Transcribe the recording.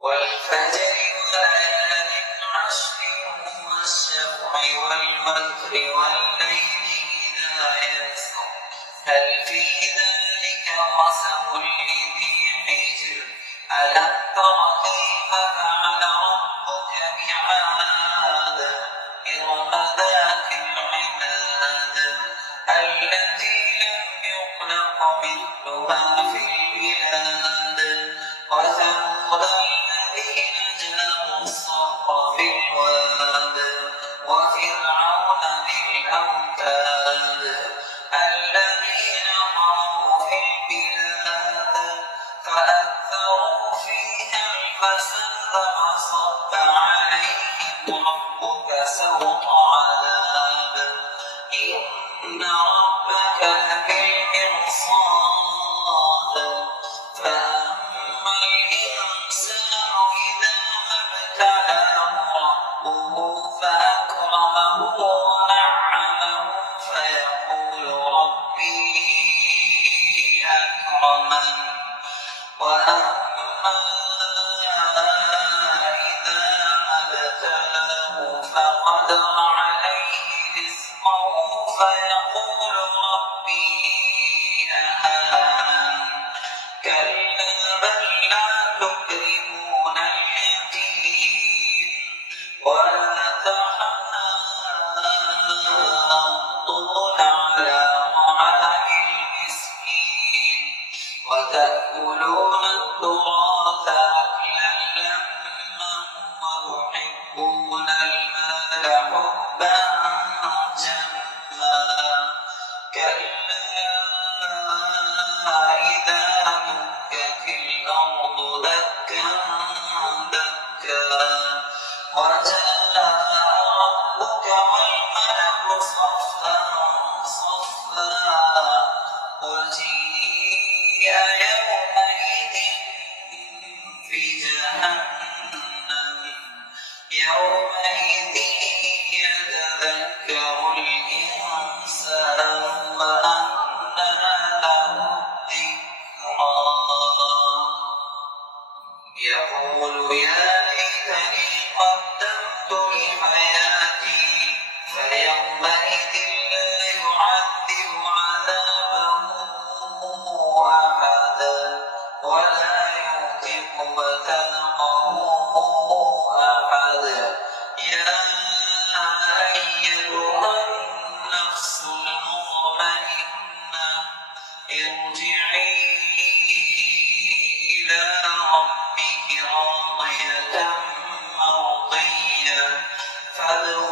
والفجر وليال عشر والشفع والوتر والليل إذا يسر هل في ذلك قسم لذي حجر ألم تر كيف فعل ربك بعاد إرم ذات العماد التي لم يخلق مثلها في البلاد وثمود الذين جابوا الصخر في الواد وفرعون ذي الأوتاد الذين طغوا في البلاد فأكثروا فيها الفساد فصب عليهم ربك سوط عذاب إن ربك لبالمرصاد فأما الإنسان إذا ما ابتلاه ربه فأكرمه ونعمه فيقول ربي أكرمن وأما إذا ما ابتلاه فقدر عليه رزقه فيقول ربي أهانن كلا بل لا تكرمون اليتيم ولا تحاضون على طعام المسكين وتأكلون التراث أكلا لما وتحبون المال حبا جما كلا إذا دكت الأرض دكا دكا وجاء ربك والملك صفا صفا وجيء يومئذ بجهنم يومئذ يتذكر الإنسان وأنى له الذكرى يقول يا ليتني قدمت لحياتي فيومئذ لا يعذب عذابه أحد ولا يوثق وثاقه أحد يا أيتها النفس المطمئنة ارجعي إلى ربك راضية مرضية فادخلي